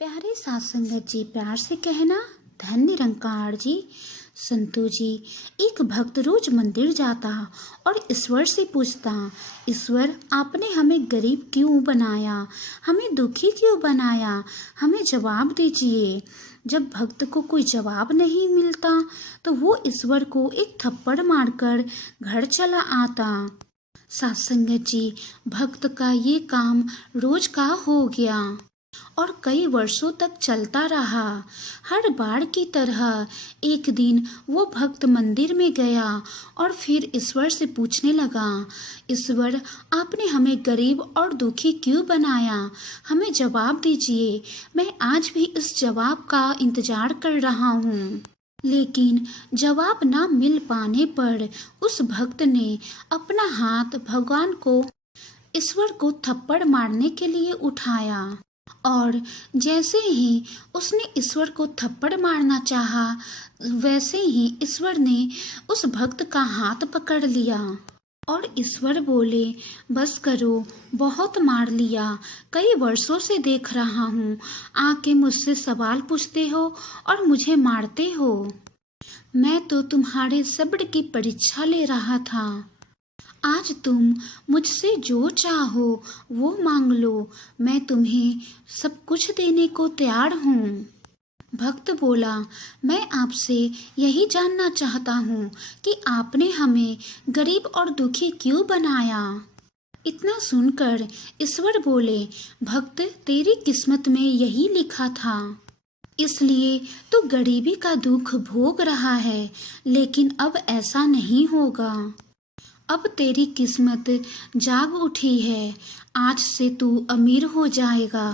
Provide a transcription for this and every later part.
प्यारे साथ संगत जी, प्यार से कहना। धन निरंकार जी। संतु जी, एक भक्त रोज मंदिर जाता और ईश्वर से पूछता, ईश्वर आपने हमें गरीब क्यों बनाया, हमें दुखी क्यों बनाया, हमें जवाब दीजिए। जब भक्त को कोई जवाब नहीं मिलता तो वो ईश्वर को एक थप्पड़ मारकर घर चला आता। साथ संगत जी, भक्त का ये काम रोज का हो गया और कई वर्षों तक चलता रहा। हर बार की तरह एक दिन वो भक्त मंदिर में गया और फिर ईश्वर से पूछने लगा, ईश्वर आपने हमें गरीब और दुखी क्यों बनाया, हमें जवाब दीजिए। मैं आज भी इस जवाब का इंतजार कर रहा हूँ। लेकिन जवाब ना मिल पाने पर उस भक्त ने अपना हाथ भगवान को, ईश्वर को थप्पड़ मारने के लिए उठाया और जैसे ही उसने ईश्वर को थप्पड़ मारना चाहा, वैसे ही ईश्वर ने उस भक्त का हाथ पकड़ लिया और ईश्वर बोले, बस करो, बहुत मार लिया, कई वर्षों से देख रहा हूँ, आके मुझसे सवाल पूछते हो और मुझे मारते हो। मैं तो तुम्हारे सब्र की परीक्षा ले रहा था। आज तुम मुझसे जो चाहो वो मांग लो, मैं तुम्हें सब कुछ देने को तैयार हूँ। भक्त बोला, मैं आपसे यही जानना चाहता हूँ कि आपने हमें गरीब और दुखी क्यों बनाया। इतना सुनकर ईश्वर बोले, भक्त तेरी किस्मत में यही लिखा था, इसलिए तू गरीबी का दुख भोग रहा है, लेकिन अब ऐसा नहीं होगा। अब तेरी किस्मत जाग उठी है, आज से तू अमीर हो जाएगा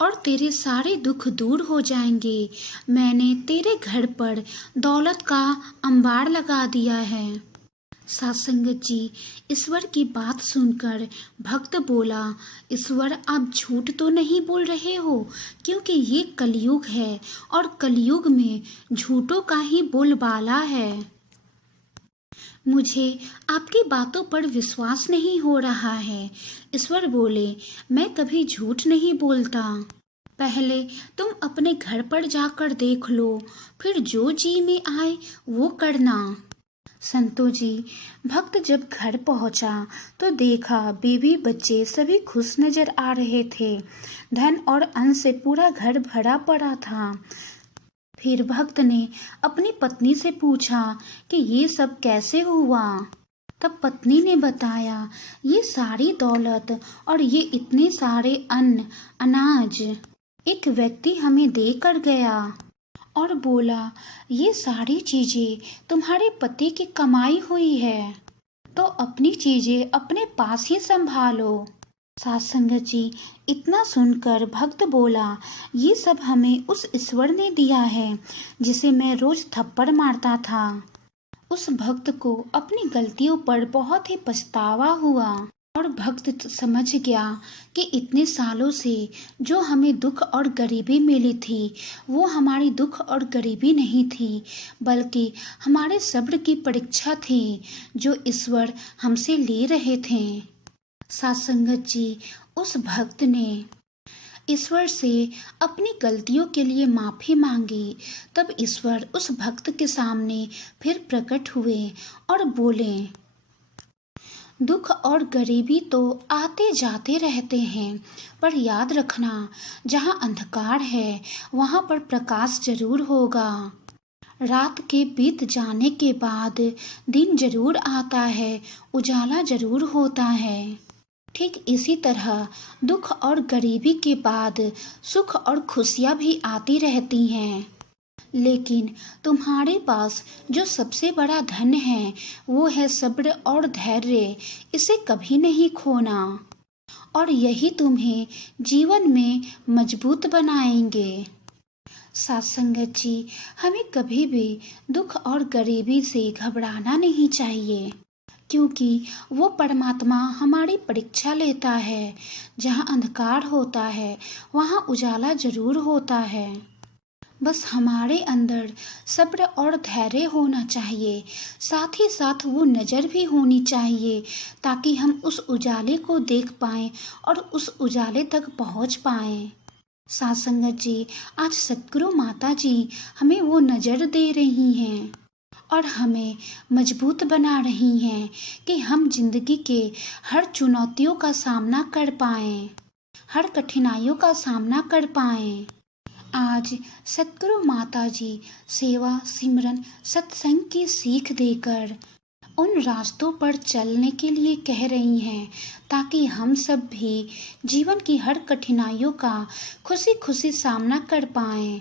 और तेरे सारे दुख दूर हो जाएंगे। मैंने तेरे घर पर दौलत का अंबार लगा दिया है। सत्संगत जी, ईश्वर की बात सुनकर भक्त बोला, ईश्वर आप झूठ तो नहीं बोल रहे हो, क्योंकि ये कलयुग है और कलयुग में झूठों का ही बोलबाला है। मुझे आपकी बातों पर विश्वास नहीं हो रहा है। ईश्वर बोले, मैं कभी झूठ नहीं बोलता। पहले तुम अपने घर पर जाकर देख लो, फिर जो जी में आए वो करना। संतो जी, भक्त जब घर पहुंचा तो देखा बीवी बच्चे सभी खुश नजर आ रहे थे। धन और अन्न से पूरा घर भरा पड़ा था। फिर भक्त ने अपनी पत्नी से पूछा कि ये सब कैसे हुआ। तब पत्नी ने बताया, ये सारी दौलत और ये इतने सारे अन्न अनाज एक व्यक्ति हमें दे कर गया और बोला, ये सारी चीजें तुम्हारे पति की कमाई हुई है, तो अपनी चीजें अपने पास ही संभालो। साथ संगत जी, इतना सुनकर भक्त बोला, ये सब हमें उस ईश्वर ने दिया है जिसे मैं रोज थप्पड़ मारता था। उस भक्त को अपनी गलतियों पर बहुत ही पछतावा हुआ और भक्त समझ गया कि इतने सालों से जो हमें दुख और गरीबी मिली थी, वो हमारी दुख और गरीबी नहीं थी, बल्कि हमारे सब्र की परीक्षा थी जो ईश्वर हमसे ले रहे थे। सत्संगत जी, उस भक्त ने ईश्वर से अपनी गलतियों के लिए माफी मांगी। तब ईश्वर उस भक्त के सामने फिर प्रकट हुए और बोले, दुख और गरीबी तो आते जाते रहते हैं, पर याद रखना, जहाँ अंधकार है वहाँ पर प्रकाश जरूर होगा। रात के बीत जाने के बाद दिन जरूर आता है, उजाला जरूर होता है। ठीक इसी तरह दुख और गरीबी के बाद सुख और खुशियाँ भी आती रहती हैं, लेकिन तुम्हारे पास जो सबसे बड़ा धन है वो है सब्र और धैर्य। इसे कभी नहीं खोना और यही तुम्हें जीवन में मजबूत बनाएंगे। सत्संगत जी, हमें कभी भी दुख और गरीबी से घबराना नहीं चाहिए, क्योंकि वो परमात्मा हमारी परीक्षा लेता है। जहाँ अंधकार होता है वहाँ उजाला जरूर होता है। बस हमारे अंदर सब्र और धैर्य होना चाहिए, साथ ही साथ वो नज़र भी होनी चाहिए, ताकि हम उस उजाले को देख पाएं और उस उजाले तक पहुँच पाएं। साथ संगत जी, आज सतगुरु माता जी हमें वो नज़र दे रही हैं और हमें मजबूत बना रही हैं कि हम जिंदगी के हर चुनौतियों का सामना कर पाएं, हर कठिनाइयों का सामना कर पाएं। आज सतगुरु माता जी सेवा, सिमरन, सत्संग की सीख देकर उन रास्तों पर चलने के लिए कह रही हैं ताकि हम सब भी जीवन की हर कठिनाइयों का खुशी खुशी सामना कर पाएं।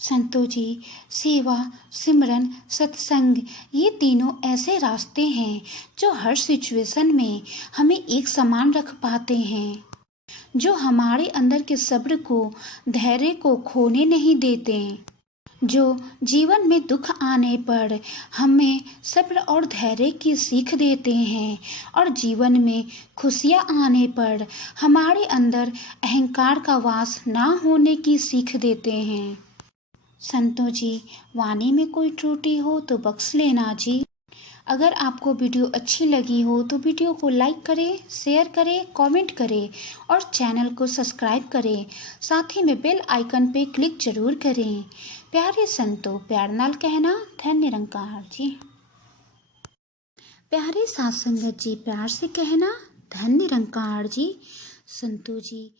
संतों जी, सेवा, सिमरन, सत्संग ये तीनों ऐसे रास्ते हैं जो हर सिचुएशन में हमें एक समान रख पाते हैं, जो हमारे अंदर के सब्र को, धैर्य को खोने नहीं देते, जो जीवन में दुख आने पर हमें सब्र और धैर्य की सीख देते हैं और जीवन में खुशियाँ आने पर हमारे अंदर अहंकार का वास ना होने की सीख देते हैं। संतों जी, वाणी में कोई त्रुटि हो तो बख्श लेना जी। अगर आपको वीडियो अच्छी लगी हो तो वीडियो को लाइक करें, शेयर करें, कमेंट करें और चैनल को सब्सक्राइब करें। साथ ही में बेल आइकन पे क्लिक जरूर करें। प्यारे संतों, प्यार नाल कहना धन निरंकार जी। प्यारे साथ संगत जी, प्यार से कहना धन निरंकार जी। संतों जी,